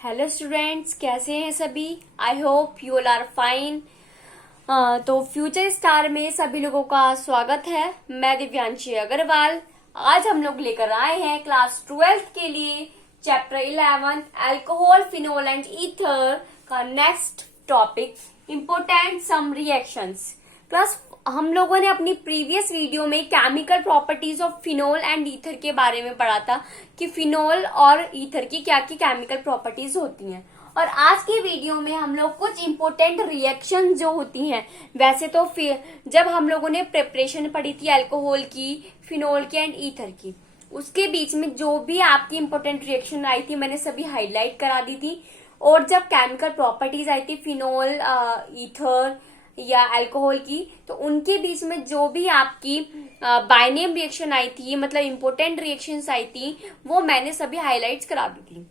Hello students, कैसे हैं सभी। I hope you all are fine. तो फ्यूचर स्टार में सभी लोगों का स्वागत है। मैं दिव्यांशी अग्रवाल। आज हम लोग लेकर आए हैं क्लास 12th के लिए chapter 11 alcohol, phenol and ether का नेक्स्ट टॉपिक इम्पोर्टेंट सम रिएक्शंस। प्लस हम लोगों ने अपनी प्रीवियस वीडियो में chemical properties of phenol and ether के बारे में पढ़ा था कि फिनोल और ईथर की क्या क्या केमिकल प्रॉपर्टीज होती हैं। और आज की वीडियो में हम लोग कुछ इम्पोर्टेंट रिएक्शन जो होती हैं, वैसे तो जब हम लोगों ने प्रिपरेशन पढ़ी थी अल्कोहल की, फिनोल की एंड ईथर की, उसके बीच में जो भी आपकी इम्पोर्टेंट रिएक्शन आई थी मैंने सभी हाईलाइट करा दी थी। और जब केमिकल प्रॉपर्टीज आई थी फिनोल, ईथर या अल्कोहल की, तो उनके बीच में जो भी आपकी बाइनेम रिएक्शन आई थी, मतलब इम्पोर्टेंट रिएक्शंस आई थी, वो मैंने सभी हाईलाइट्स करा दी थी।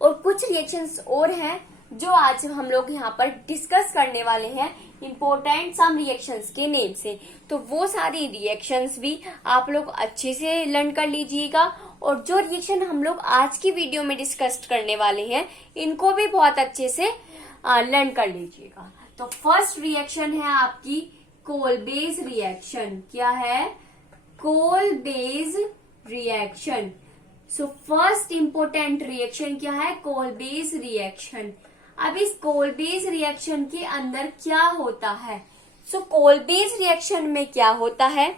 और कुछ रिएक्शंस और हैं जो आज हम लोग यहाँ पर डिस्कस करने वाले हैं इम्पोर्टेंट सम रिएक्शंस के नेम से। तो वो सारी रिएक्शंस भी आप लोग अच्छे से लर्न कर लीजिएगा। और जो रिएक्शन हम लोग आज की वीडियो में डिस्कस करने वाले हैं, इनको भी बहुत अच्छे से लर्न कर लीजिएगा। तो फर्स्ट रिएक्शन है आपकी कोलबेज रिएक्शन। क्या है? Kolbe's reaction. So first important reaction क्या है? Kolbe's reaction. अब इस कोलबेज रिएक्शन के अंदर क्या होता है? सो कोलबेज रिएक्शन में क्या होता है,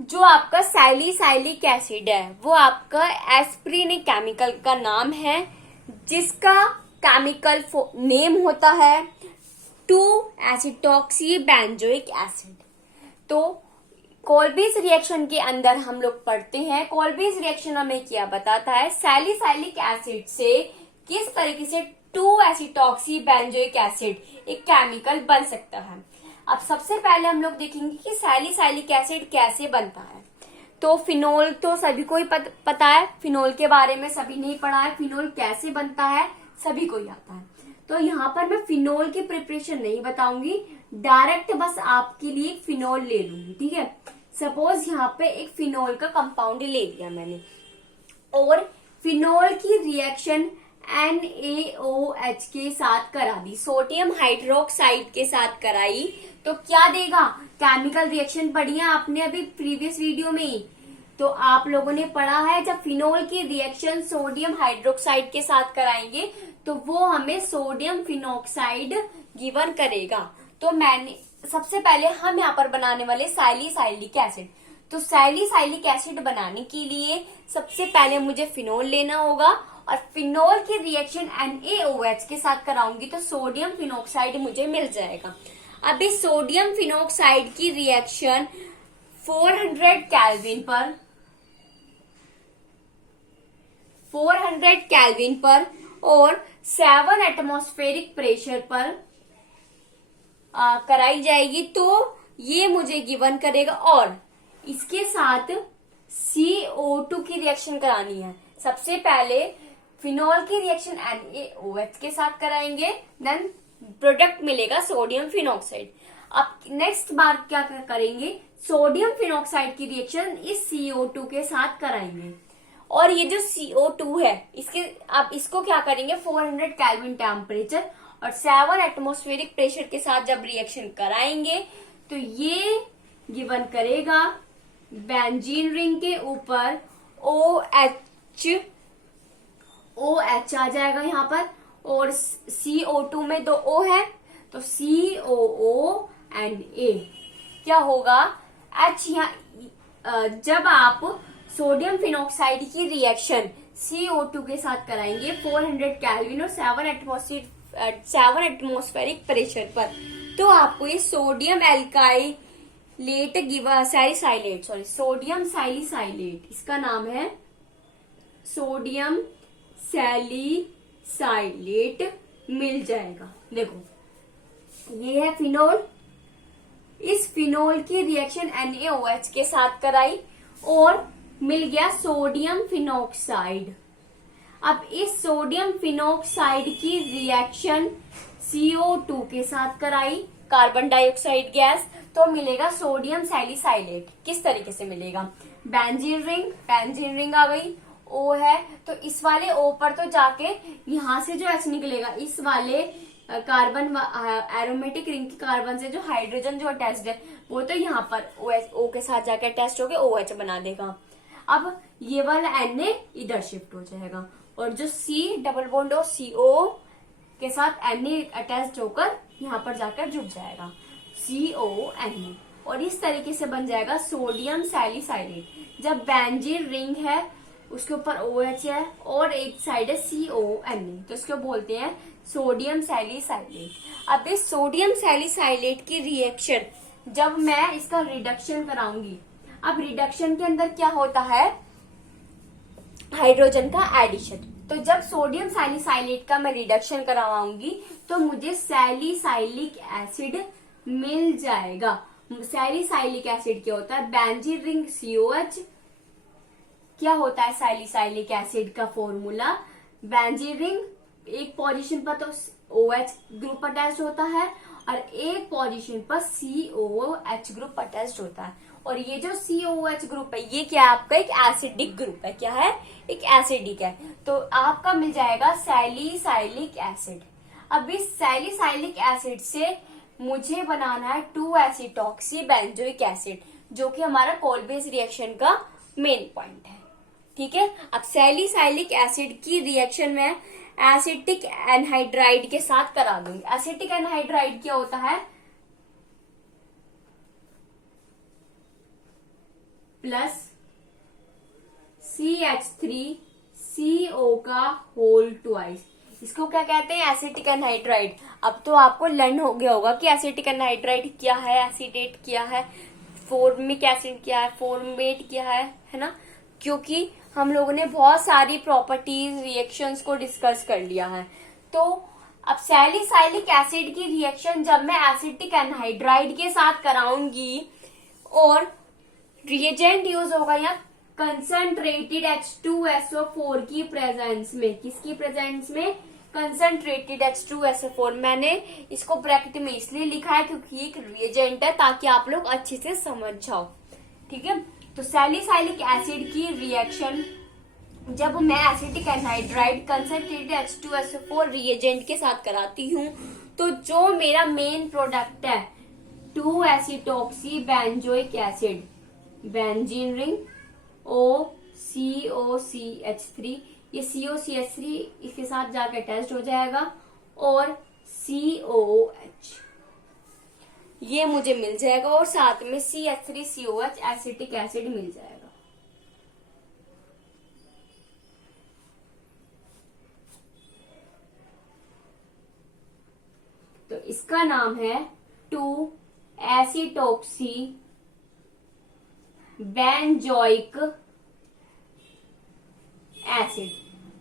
जो आपका सैलिसाइलिक एसिड है वो आपका एस्प्रिन केमिकल का नाम है, जिसका केमिकल नेम होता है 2-एसिटॉक्सी बेंजोइक एसिड। तो कोलबेज रिएक्शन के अंदर हम लोग पढ़ते हैं, कोलबेज रिएक्शन हमें क्या बताता है, सैलिसाइलिक एसिड से किस तरीके से 2-एसिटॉक्सी बेंजोइक एसिड एक केमिकल बन सकता है। अब सबसे पहले हम लोग देखेंगे कि सैलिसाइलिक एसिड कैसे बनता है। तो फिनोल तो सभी को ही पता है, फिनोल के बारे में सभी ने पढ़ा है। फिनोल कैसे बनता है सभी को ही आता है। तो यहाँ पर मैं फिनोल की प्रिपरेशन नहीं बताऊंगी, डायरेक्ट बस आपके लिए फिनोल ले लूंगी। ठीक है, सपोज यहाँ पे एक फिनोल का कंपाउंड ले लिया मैंने और फिनोल की रिएक्शन NaOH के साथ करा दी, सोडियम हाइड्रोक्साइड के साथ कराई, तो क्या देगा? केमिकल रिएक्शन पढ़ी है आपने अभी प्रीवियस वीडियो में ही। तो आप लोगों ने पढ़ा है जब फिनोल की रिएक्शन सोडियम हाइड्रोक्साइड के साथ कराएंगे तो वो हमें सोडियम फिनोक्साइड गिवन करेगा। तो मैंने सबसे पहले हम यहाँ पर बनाने वाले सैलिसाइलिक एसिड। तो सैलिसाइलिक एसिड बनाने के लिए सबसे पहले मुझे फिनोल लेना होगा और फिनोल की रिएक्शन NaOH के साथ कराऊंगी तो सोडियम फिनोक्साइड मुझे मिल जाएगा। अभी सोडियम फिनोक्साइड की रिएक्शन 400 केल्विन पर और 7 एटमॉस्फेरिक प्रेशर पर कराई जाएगी, तो ये मुझे गिवन करेगा। और इसके साथ CO2 की रिएक्शन करानी है। सबसे पहले फिनोल की रिएक्शन NaOH के साथ कराएंगे, देन प्रोडक्ट मिलेगा सोडियम फिनोक्साइड। अब नेक्स्ट बार क्या करेंगे, सोडियम फिनोक्साइड की रिएक्शन इस CO2 के साथ कराएंगे। और ये जो CO2 है अब इसको क्या करेंगे, 400 केल्विन टेम्परेचर और 7 एटमॉस्फेरिक प्रेशर के साथ जब रिएक्शन कराएंगे तो ये गिवन करेगा बेंजीन रिंग के ऊपर OH आ जाएगा यहाँ पर, और CO2 में 2 O है तो COO एंड A क्या होगा H। यहाँ जब आप सोडियम फिनोक्साइड की रिएक्शन CO2 के साथ कराएंगे 400 केल्विन और 7 एटमॉस्फेरिक प्रेशर पर, तो आपको ये सोडियम सोडियम सैलिसाइलेट, इसका नाम है सोडियम सैलिसाइलेट मिल जाएगा। देखो ये है फिनोल, इस फिनोल की रिएक्शन NaOH के साथ कराई और मिल गया सोडियम फिनोक्साइड। अब इस सोडियम फिनोक्साइड की रिएक्शन CO2 के साथ कराई, कार्बन डाइऑक्साइड गैस, तो मिलेगा सोडियम सैलिसाइलेट। किस तरीके से मिलेगा, बेंजीन रिंग आ गई O है, तो इस वाले O पर तो जाके यहाँ से जो H निकलेगा, इस वाले कार्बन एरोमेटिक रिंग की कार्बन से जो हाइड्रोजन जो अटैच्ड है वो तो यहाँ पर O के साथ जाके अटैच होके OH बना देगा। अब ये वाला Na इधर शिफ्ट हो जाएगा और जो C डबल बॉन्ड हो CO के साथ Na अटैच होकर यहाँ पर जाकर जुड़ जाएगा, CONA, और इस तरीके से बन जाएगा सोडियम सैलिसाइलेट। जब बेंजीन रिंग है उसके ऊपर OH है और एक साइड है CONA, तो इसको बोलते हैं सोडियम सैलिसाइलेट। अब इस सोडियम सैलिसाइलेट की रिएक्शन जब मैं इसका रिडक्शन कराऊंगी, अब रिडक्शन के अंदर क्या होता है, हाइड्रोजन का एडिशन। तो जब सोडियम सैलिसाइलेट का मैं रिडक्शन करवाऊंगी तो मुझे सैलिसाइलिक एसिड मिल जाएगा। सैलिसाइलिक एसिड क्या होता है, बेंजीन रिंग COH, क्या होता है सैलिसाइलिक एसिड का फॉर्मूला, बेंजीन रिंग एक पोजीशन पर तो OH ग्रुप अटैच होता है और एक पोजीशन पर COH ग्रुप अटैच होता है। और ये जो COH ग्रुप है ये क्या है, आपका एक एसिडिक ग्रुप है। क्या है, एक एसिडिक है। तो आपका मिल जाएगा सैलिसाइलिक एसिड। अब इस सैलिसाइलिक एसिड से मुझे बनाना है 2-एसिटॉक्सी बेंजोइक एसिड, जो कि हमारा कोलबेस रिएक्शन का मेन पॉइंट है। ठीक है, अब सैलिसाइलिक एसिड की रिएक्शन में एसिटिक एनहाइड्राइड के साथ करा दूंगी। एसिटिक एनहाइड्राइड क्या होता है, प्लस CH3CO का होल ट्वाइस, इसको क्या कहते हैं, एसिटिक एनहाइड्राइड। अब तो आपको लर्न हो गया होगा कि एसिटिक एनहाइड्राइड क्या है, एसीटेट क्या है, फॉर्मिक एसिड क्या है, फॉर्मेट क्या है ना, क्योंकि हम लोगों ने बहुत सारी प्रॉपर्टीज रिएक्शंस को डिस्कस कर लिया है। तो अब सैलिसाइलिक एसिड की रिएक्शन जब मैं एसिटिक एनहाइड्राइड के साथ कराऊंगी और रिएजेंट यूज होगा या कंसंट्रेटेड H2SO4 की प्रेजेंस में, किसकी प्रेजेंस में, कंसंट्रेटेड H2SO4। मैंने इसको ब्रैकेट में इसलिए लिखा है क्योंकि एक रिएजेंट है, ताकि आप लोग अच्छे से समझ जाओ। ठीक है, तो सैलिसाइलिक एसिड की रिएक्शन जब मैं acetic anhydride concentrated H2SO4 reagent के साथ कराती हूँ तो जो मेरा मेन प्रोडक्ट है two acetoxy benzoic acid, benzene ring OCOCH3, ये COCH3 इसके साथ जाकर अटैच हो जाएगा और COH ये मुझे मिल जाएगा और साथ में CH3COH एसिटिक एसिड मिल जाएगा। तो इसका नाम है 2-एसिटॉक्सी बेंजोइक एसिड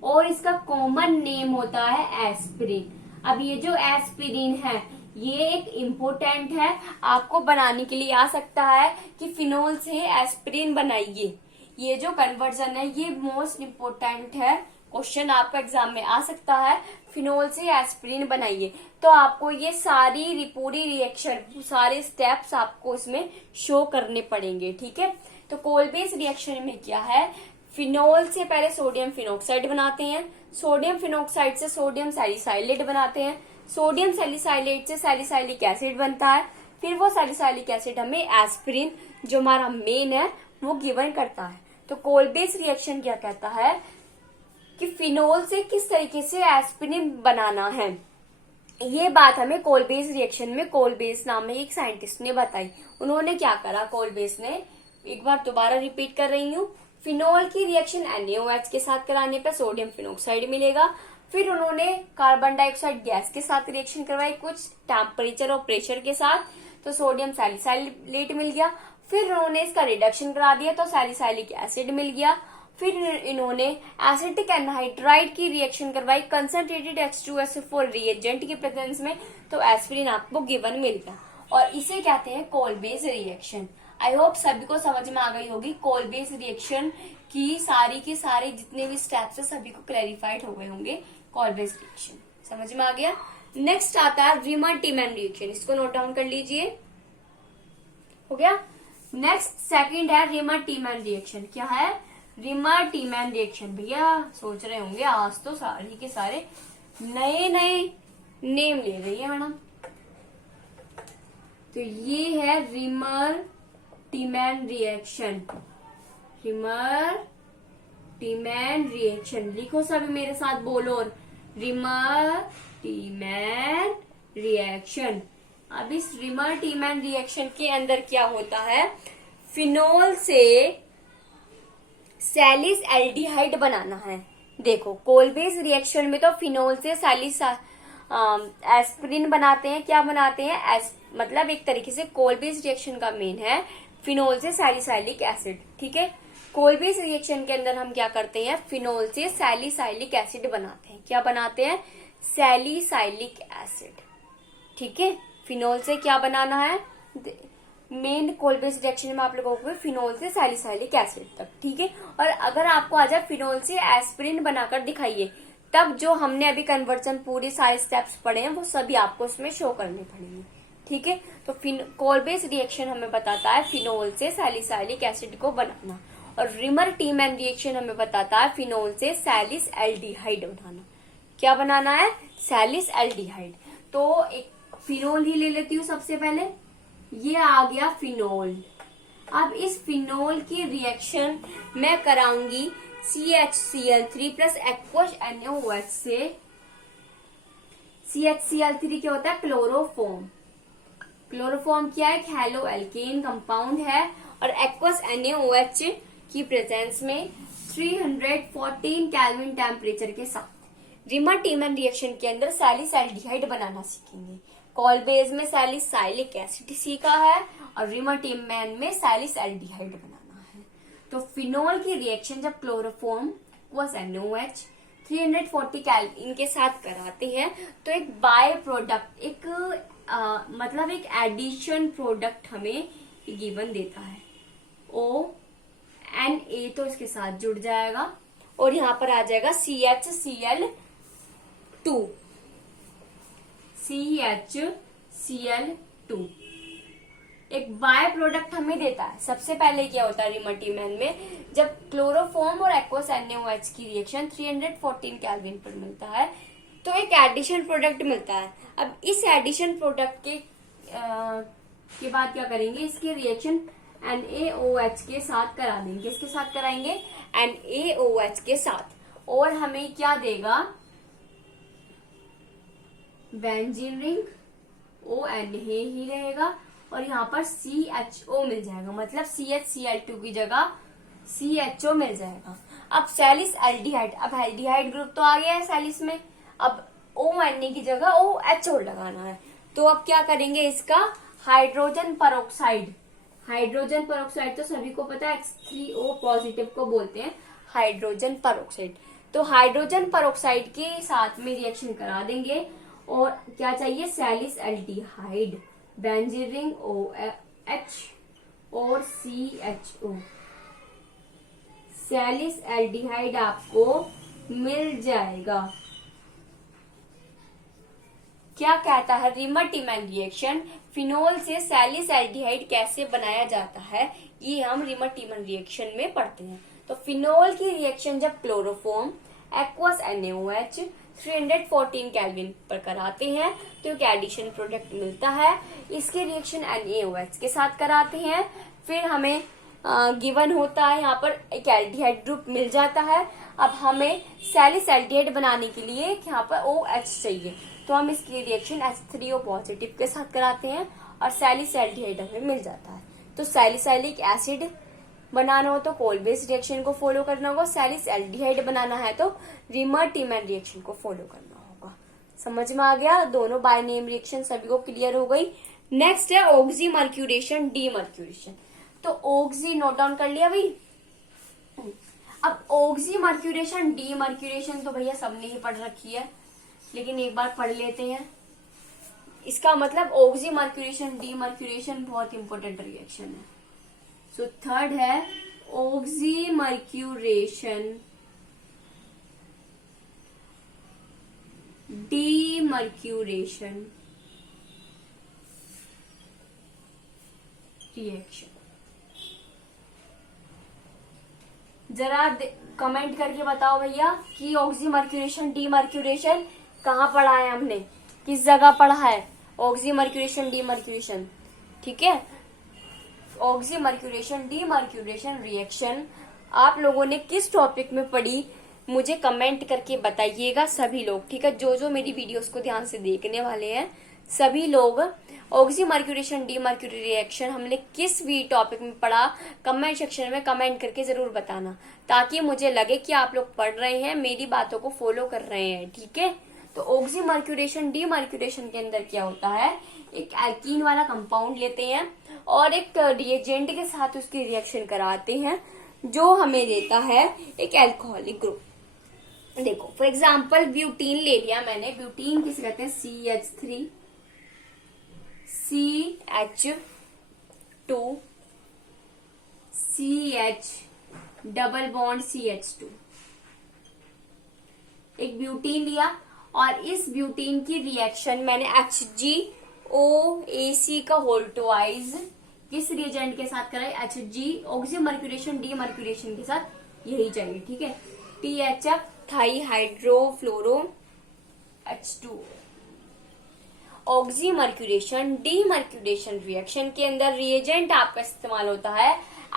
और इसका कॉमन नेम होता है एस्पिरिन। अब ये जो एस्पिरिन है ये एक इम्पोर्टेंट है, आपको बनाने के लिए आ सकता है कि फिनोल से एस्पिरिन बनाइए। ये जो कन्वर्जन है ये मोस्ट इम्पोर्टेंट है, क्वेश्चन आपका एग्जाम में आ सकता है, फिनोल से एस्पिरिन बनाइए। तो आपको ये सारी पूरी रिएक्शन, सारे स्टेप्स आपको इसमें शो करने पड़ेंगे। ठीक है, तो कोलबेस रिएक्शन में क्या है, फिनोल से पहले सोडियम फिनोक्साइड बनाते हैं, सोडियम फिनोक्साइड से सोडियम सैलिसाइलेट बनाते हैं, सोडियम सैलिसाइलेट से सैलिसाइलिक एसिड बनता है, फिर वो सैलिसाइलिक एसिड हमें एस्पिरिन जो हमारा मेन है वो गिवन करता है। तो कोलबेस रिएक्शन क्या कहता है कि फिनोल से किस तरीके से एस्पिरिन बनाना है, ये बात हमें कोलबेस रिएक्शन में कोलबेस नाम में एक साइंटिस्ट ने बताई। उन्होंने क्या करा, कोलबेस ने, एक बार दोबारा रिपीट कर रही हूँ, फिनोल की रिएक्शन NaOH के साथ कराने पर सोडियम फिनोक्साइड मिलेगा। फिर उन्होंने कार्बन डाइऑक्साइड गैस के साथ रिएक्शन करवाई कुछ टेम्परेचर और प्रेशर के साथ, तो सोडियम सैलिसाइलेट मिल गया। फिर उन्होंने इसका रिडक्शन करा दिया तो सैलिसाइलिक एसिड मिल गया। फिर इन्होंने एसिटिक एनहाइड्राइड की रिएक्शन करवाई कंसंट्रेटेड H2SO4 रिएजेंट की प्रेजेंस में, तो एस्पिरिन आपको गिवन मिल गया और इसे कहते हैं कोलबेस रिएक्शन। आई होप सभी को समझ में आ गई होगी कोलबेस रिएक्शन की सारी जितने भी स्टेप्स है सभी को क्लैरिफाइड हो गए होंगे। कोलबेस रिएक्शन समझ में आ गया। नेक्स्ट आता है रीमन-टीमन रिएक्शन, इसको नोट डाउन कर लीजिए, हो गया। नेक्स्ट सेकंड है रीमन-टीमन रिएक्शन। क्या है, रिमर टीमैन रिएक्शन। भैया सोच रहे होंगे आज तो सारे के सारे नए नए नेम ले रही है मैडम। तो ये है रिमर टीमैन रिएक्शन। रिमर टीमैन रिएक्शन लिखो सभी मेरे साथ बोलो। और रिमर टीमैन रिएक्शन। अब इस रिमर टीमैन रिएक्शन के अंदर क्या होता है, फिनोल से सैलिस एल्डिहाइड बनाना है। देखो कोलबेस रिएक्शन में तो फिनोल से सैलिस एस्पिरिन बनाते हैं। क्या बनाते हैं, मतलब एक तरीके से कोलबेस रिएक्शन का मेन है फिनोल से सैलिसाइलिक एसिड। ठीक है, कोलबेस रिएक्शन के अंदर हम क्या करते हैं, फिनोल से सैलिसाइलिक एसिड बनाते हैं। क्या बनाते हैं, सैलिसाइलिक एसिड। ठीक है, फिनोल से क्या बनाना है, मेन कोलबेस रिएक्शन में आप लोगों को फिनोल से सैलिसाइलिक एसिड तक। ठीक है, और अगर आपको आ जाए फिनोल से एस्पिरिन बनाकर दिखाइए, तब जो हमने अभी कन्वर्जन पूरे सारे स्टेप्स पढ़े हैं वो सभी आपको उसमें शो करने पड़ेंगे। ठीक है, तो कोलबेस रिएक्शन हमें बताता है फिनोल से सैलिसाइलिक एसिड को बनाना, और रिमर टीमैन रिएक्शन हमें बताता है फिनोल से सैलिस एल्डिहाइड बनाना। क्या बनाना है, सैलिस एल्डिहाइड। तो एक फिनोल ही ले लेती हूँ सबसे पहले। ये आ गया फिनोल। अब इस फिनोल की रिएक्शन मैं कराऊंगी CHCl3 प्लस एक्वस NaOH से। CHCl3 क्या होता है, क्लोरोफॉर्म। क्लोरोफॉर्म क्या है, हैलो एल्केन कंपाउंड है, और एक्वस NaOH की प्रेजेंस में 314 केल्विन टेम्परेचर के साथ रिमर टीमैन रिएक्शन के अंदर सैलिस एल्डिहाइड बनाना सीखेंगे। कोलबेस में सैलिसाइलिक एसिड सीखा है, और रिमर टीमैन में सैलिस एल्डिहाइड बनाना है। तो फिनोल की रिएक्शन जब क्लोरोफॉर्म वस NaOH 340 केल्विन के साथ कराते हैं, तो एक बाय प्रोडक्ट, एक मतलब एक एडिशन प्रोडक्ट हमें गिवन देता है। Na तो इसके साथ जुड़ जाएगा, और यहाँ पर आ जाएगा CHCl2। CHCl2 एक बाय प्रोडक्ट हमें देता है। सबसे पहले क्या होता है रिमर टीमैन में, जब क्लोरोफॉर्म और एक्वस NaOH की रिएक्शन 314 केल्विन पर मिलता है, तो एक एडिशन प्रोडक्ट मिलता है। अब इस एडिशन प्रोडक्ट के बाद क्या करेंगे, इसकी रिएक्शन NaOH के साथ करा देंगे। किसके साथ कराएंगे, NaOH के साथ, और हमें क्या देगा, बेंजीन रिंग ONA ही रहेगा, और यहाँ पर CHO मिल जाएगा, मतलब CHCl2 की जगह CHO मिल जाएगा। अब सैलिस एल्डिहाइड, अब एल्डिहाइड ग्रुप तो आ गया है सैलिस में, अब ONA की जगह OHO लगाना है। तो अब क्या करेंगे, इसका हाइड्रोजन परऑक्साइड। हाइड्रोजन परऑक्साइड तो सभी को पता है, H3O पॉजिटिव को बोलते हैं हाइड्रोजन परऑक्साइड। तो हाइड्रोजन परऑक्साइड के साथ में रिएक्शन करा देंगे, और क्या चाहिए, सैलिस एल्डिहाइड, बेंजीन रिंग OH और CHO। सैलिस एल्डिहाइड आपको मिल जाएगा। क्या कहता है, रिमर टीमैन रिएक्शन फिनोल से सैलिस एल्डिहाइड कैसे बनाया जाता है, ये हम रिमर टीमैन रिएक्शन में पढ़ते हैं। तो फिनोल की रिएक्शन जब क्लोरोफॉर्म एक्वस NaOH 314 केल्विन पर कराते हैं, तो एक एडिशन प्रोडक्ट मिलता है। इसके रिएक्शन NaOH के साथ कराते हैं, फिर हमें गिवन होता है, यहाँ पर एक एल्डिहाइड ग्रुप मिल जाता है। अब हमें सैलिस एल्डिहाइड बनाने के लिए यहाँ पर OH चाहिए, तो हम इसकी रिएक्शन H3O पॉजिटिव के साथ कराते हैं, और सैलिस एल्डिहाइड हमें मिल जाता है। तो सैलिसाइलिक एसिड बनाना हो तो कोलबेस रिएक्शन को फॉलो करना होगा, सैलिस एल्डिहाइड बनाना है तो रिमर टीमैन रिएक्शन को फॉलो करना होगा। समझ में आ गया, दोनों बाय नेम रिएक्शन सभी को क्लियर हो गई। नेक्स्ट है ऑक्सी मर्क्यूरेशन, डीमर्क्यूरेशन। तो ऑक्सी नोट डाउन कर लिया भाई। अब ऑक्सी मर्क्यूरेशन, डीमर्क्यूरेशन तो भैया सबने ही पढ़ रखी है, लेकिन एक बार पढ़ लेते हैं। इसका मतलब ऑक्सी मर्क्यूरेशन, डीमर्क्यूरेशन बहुत इंपॉर्टेंट रिएक्शन है। सो थर्ड है ऑक्सी मर्क्यूरेशन, डीमर्क्यूरेशन रिएक्शन। जरा कमेंट करके बताओ भैया कि ऑक्सीमर्क्यूरेशन डीमर्क्यूरेशन कहाँ पढ़ा है हमने, किस जगह पढ़ा है ऑक्सीमर्क्यूरेशन डीमर्क्यूरेशन। ठीक है, ऑक्सीमर्क्यूरेशन डीमर्क्यूरेशन रिएक्शन आप लोगों ने किस टॉपिक में पढ़ी, मुझे कमेंट करके बताइएगा सभी लोग। ठीक है, जो जो मेरी वीडियोस को ध्यान से देखने वाले हैं सभी लोग ऑक्सीमर्क्यूरेशन डीमर्क्यूरी रिएक्शन हमने किस भी टॉपिक में पढ़ा, कमेंट सेक्शन में कमेंट करके जरूर बताना, ताकि मुझे लगे कि आप लोग पढ़ रहे हैं, मेरी बातों को फॉलो कर रहे हैं। ठीक है, तो ऑक्सीमर्क्यूरेशन डीमर्क्यूरेशन के अंदर क्या होता है, एक एल्कीन वाला कंपाउंड लेते हैं और एक रिएजेंट के साथ उसकी रिएक्शन कराते हैं जो हमें देता है एक अल्कोहलिक ग्रुप। देखो फॉर एग्जाम्पल ब्यूटीन ले लिया मैंने, ब्यूटीन किसे कहते हैं, CH3 CH2 CH double bond CH2, एक ब्यूटीन लिया और इस ब्यूटीन की रिएक्शन मैंने HgOAc का होल ट्वाइस किस रिएजेंट के साथ कराई, Hg ऑक्सीमर्क्यूरेशन डीमर्क्यूरेशन के साथ यही चाहिए। ठीक है, THF थाई hydrofluoro H2। Oxymercuration demercuration reaction के अंदर रिएजेंट आपका इस्तेमाल होता है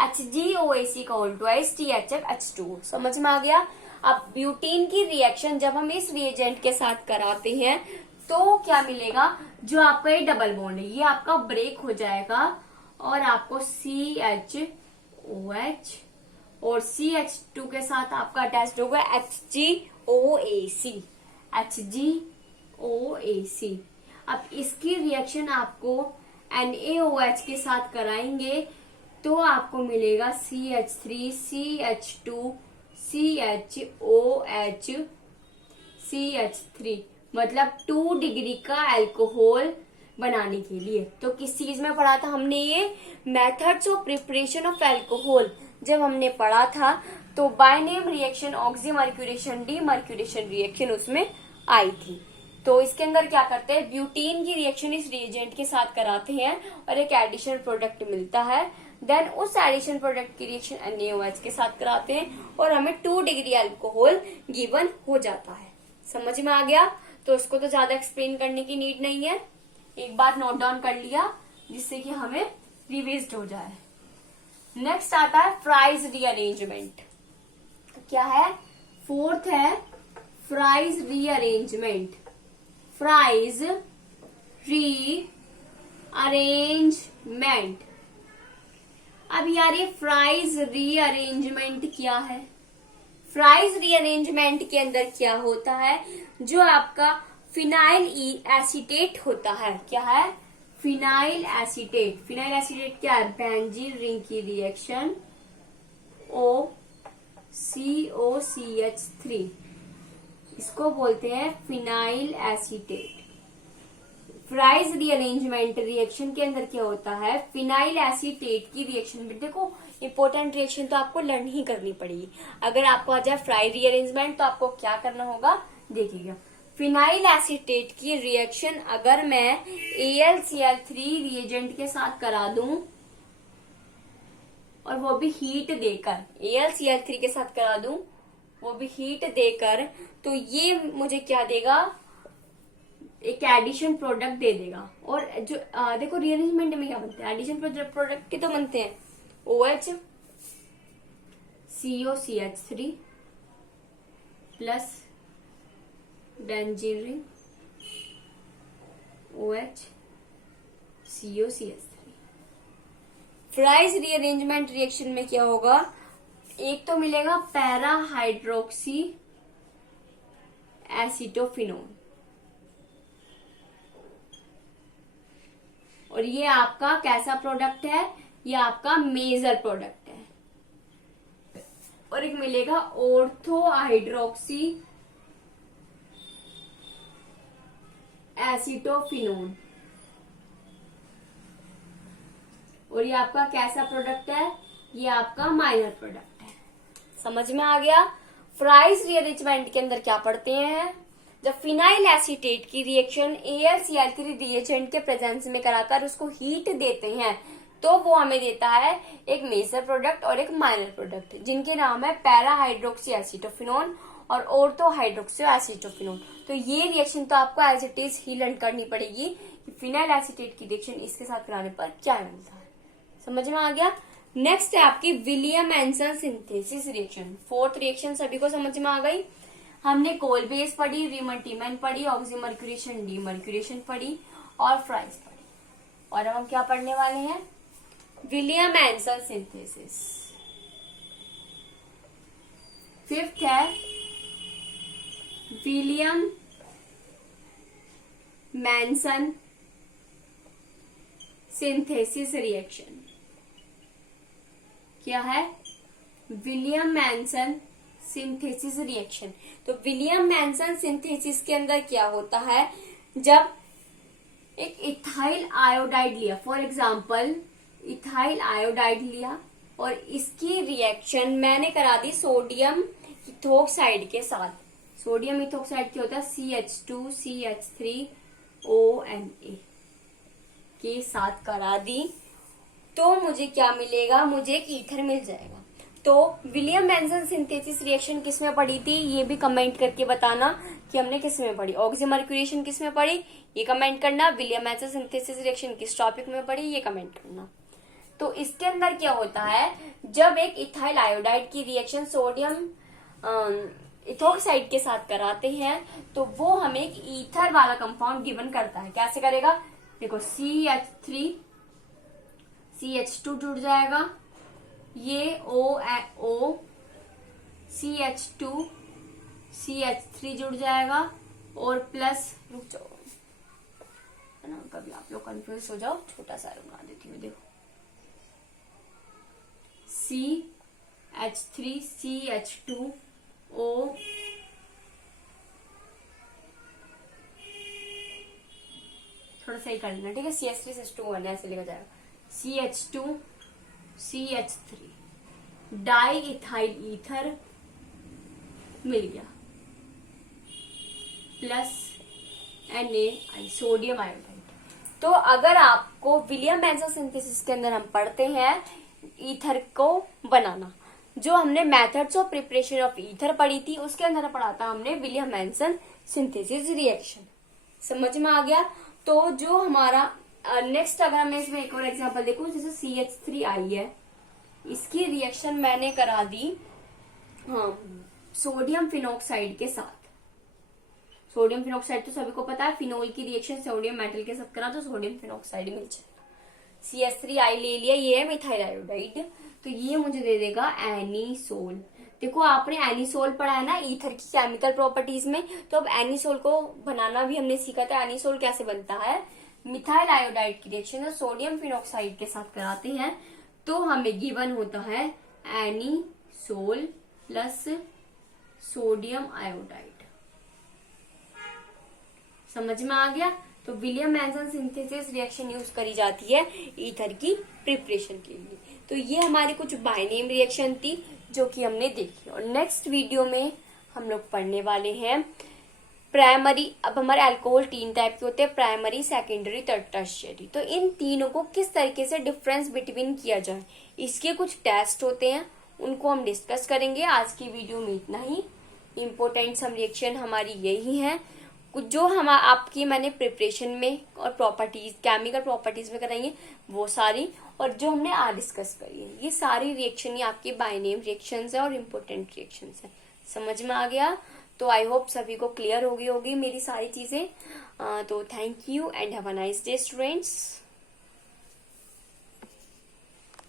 HgOAc का होल ट्वाइस THF H2। समझ में आ गया। अब ब्यूटीन की रिएक्शन जब हम इस रिएजेंट के साथ कराते हैं तो क्या मिलेगा, जो आपका ये डबल बॉन्ड है ये आपका ब्रेक हो जाएगा और आपको CHOH और CH2 के साथ आपका अटैच्ड होगा HgOAc। अब इसकी रिएक्शन आपको NaOH के साथ कराएंगे तो आपको मिलेगा CH3 CH2 CHOH CH3, मतलब 2 डिग्री का अल्कोहल बनाने के लिए। तो किस चीज में पढ़ा था हमने, ये methods of preparation of alcohol जब हमने पढ़ा था तो by name reaction oxymercuration demercuration reaction उसमें आई थी। तो इसके अंदर क्या करते हैं, ब्यूटीन की रिएक्शन इस रिएजेंट के साथ कराते हैं और एक एडिशनल प्रोडक्ट मिलता है, देन उस एडिशन प्रोडक्ट की रिएक्शन NaOH के साथ कराते हैं और हमें 2 डिग्री अल्कोहल गिवन हो जाता है। समझ में आ गया। तो उसको तो ज्यादा एक्सप्लेन करने की नीड नहीं है, एक बार नोट डाउन कर लिया जिससे कि हमें रिवीज्ड हो जाए। नेक्स्ट आता है फ्राइज रीअरेंजमेंट। क्या है, फोर्थ है फ्राइज रीअरेंजमेंट। Fries rearrangement. अब यार ये फ्राइज रीअरेंजमेंट क्या है, फ्राइज रीअरेंजमेंट के अंदर क्या होता है, जो आपका फिनाइल एसीटेट होता है, क्या है, फिनाइल एसीटेट। फिनाइल एसीटेट क्या है, बेंजीन रिंग की रिएक्शन OCOCH3, इसको बोलते हैं phenyl acetate. Fries rearrangement reaction के अंदर क्या होता है, फिनाइल एसीटेट की रिएक्शन में, देखो इंपॉर्टेंट रिएक्शन तो आपको लर्न ही करनी पड़ेगी। अगर आपको आ जाए फ्राइज रीअरेंजमेंट तो आपको क्या करना होगा, देखिएगा फिनाइल एसीटेट की रिएक्शन अगर मैं AlCl3 रिएजेंट के साथ करा दूं और वो भी हीट देकर, AlCl3 के साथ करा दूं वो भी हीट देकर, तो ये मुझे क्या देगा, एक एडिशन प्रोडक्ट दे देगा। और जो देखो रीअरेंजमेंट में क्या बनते हैं, एडिशन प्रोडक्ट के तो बनते हैं OH COCH3 plus benzene ring OH COCH3। Fries rearrangement reaction में क्या होगा, एक तो मिलेगा पैरा हाइड्रोक्सी एसिटोफिनोन और ये आपका कैसा प्रोडक्ट है, ये आपका मेजर प्रोडक्ट है। और एक मिलेगा ऑर्थो हाइड्रोक्सी एसिटोफिनोन और ये आपका कैसा प्रोडक्ट है, ये आपका माइनर प्रोडक्ट है। समझ में आ गया। फ्राइज रीअरेंजमेंट के अंदर क्या पढ़ते हैं, जब फिनाइल एसीटेट की रिएक्शन AlCl3 रिएजेंट के प्रेजेंस में कराकर उसको हीट देते हैं तो वो हमें देता है एक मेजर प्रोडक्ट और एक माइनर प्रोडक्ट, जिनके नाम है पैरा हाइड्रोक्सी एसीटोफिनोन और ऑर्थो हाइड्रोक्सी एसीटोफिनोन। तो ये रिएक्शन तो आपको एज इट इज ही लर्न करनी पड़ेगी कि फिनाइल एसीटेट की रिएक्शन इसके साथ कराने पर क्या मिलता है। समझ में आ गया। नेक्स्ट है आपकी William एंसन synthesis reaction. Fourth reaction सभी को समझ में आ गई। हमने कोल बेस पढ़ी, रीमन टीमन पढ़ी, ऑक्सीमर्क्यूरेशन डीमर्क्यूरेशन पढ़ी और फ्राइज पढ़ी। और अब हम क्या पढ़ने वाले हैं, विलियम एंसन सिंथेसिस। फिफ्थ है विलियम मैनसन सिंथेसिस रिएक्शन। क्या है, विलियम मैनसन सिंथेसिस रिएक्शन। तो विलियम मैनसन सिंथेसिस के अंदर क्या होता है, जब एक इथाइल आयोडाइड लिया, फॉर एग्जांपल इथाइल आयोडाइड लिया और इसकी रिएक्शन मैंने करा दी सोडियम इथोक्साइड के साथ। सोडियम इथोक्साइड क्या होता है, CH2CH3ONA के साथ करा दी, तो मुझे क्या मिलेगा, मुझे एक ईथर मिल जाएगा। तो विलियम मैनसन सिंथेसिस रिएक्शन किसमें पढ़ी थी, ये भी कमेंट करके बताना कि हमने किसमें पढ़ी। ऑक्सीमर्क्यूरेशन किसमें पढ़ी, ये कमेंट करना। विलियम मैनसन सिंथेसिस रिएक्शन किस टॉपिक में पढ़ी, ये कमेंट करना। तो इसके अंदर क्या होता है, जब एक इथाइल आयोडाइड की रिएक्शन सोडियम इथोक्साइड के साथ कराते हैं तो वो हमें एक ईथर वाला कंपाउंड गिवन करता है। कैसे करेगा, देखो CH2 जुड़ जाएगा, ये O CH2CH3 जुड़ जाएगा और प्लस, रुक जाओ है ना, कभी आप लोग कंफ्यूज हो जाओ, छोटा सा बना देती हूँ। देखो CH3CH2O थोड़ा सही कर लेना, ठीक है। CH3CH2 ऐसे लिखा जाएगा, CH2CH3 डाई इथाइल ईथर मिल गया, प्लस Na सोडियम आयोडाइड। तो अगर आपको विलियम मैनसन सिंथेसिस के अंदर हम पढ़ते हैं ईथर को बनाना, जो हमने methods of preparation of ether पढ़ी थी, उसके अंदर पढ़ा था हमने विलियम मैनसन सिंथेसिस रिएक्शन। समझ में आ गया। तो जो हमारा नेक्स्ट, अगर मैं इसमें एक और एग्जांपल देखूं, जैसे CH3 है, इसकी रिएक्शन मैंने करा दी सोडियम फिनोक्साइड के साथ। सोडियम फिनोक्साइड तो सभी को पता है, फिनोल की रिएक्शन सोडियम मेटल के साथ करा तो सोडियम फिनोक्साइड मिल जाएगा। CH3 ले लिया, ये है मिथाइल आयोडाइड, तो ये मुझे दे देगा एनीसोल। देखो आपने एनीसोल पढ़ा है ना ईथर की केमिकल प्रॉपर्टीज में, तो अब एनीसोल को बनाना भी हमने सीखा था। एनीसोल कैसे बनता है, मिथाइल आयोडाइड की रिएक्शन सोडियम फिनोक्साइड के साथ कराते हैं तो हमें गिवन होता है एनीसोल प्लस सोडियम आयोडाइड। समझ में आ गया। तो William Manson synthesis reaction use करी जाती है ईथर की प्रिपरेशन के लिए। तो ये हमारी कुछ बाइनेम रिएक्शन थी जो कि हमने देखी। और नेक्स्ट वीडियो में हम लोग पढ़ने वाले हैं प्राइमरी। अब हमारे अल्कोहल 3 टाइप के होते हैं, प्राइमरी, सेकेंडरी, टर्शियरी। तो इन तीनों को किस तरीके से डिफरेंस बिटवीन किया जाए, इसके कुछ टेस्ट होते हैं, उनको हम डिस्कस करेंगे। आज की वीडियो में इतना ही। इम्पोर्टेंट सम रिएक्शन हमारी यही है, कुछ जो हम आपकी मैंने प्रिपरेशन में और प्रॉपर्टीज, केमिकल प्रॉपर्टीज में कराएंगे वो सारी, और जो हमने आज डिस्कस करी है ये सारी रिएक्शन ही आपकी बाइनेम रिएक्शंस है और इम्पोर्टेंट रिएक्शंस है। समझ में आ गया। तो आई होप सभी को क्लियर हो गई होगी मेरी सारी चीजें। तो thank you and have a nice day students.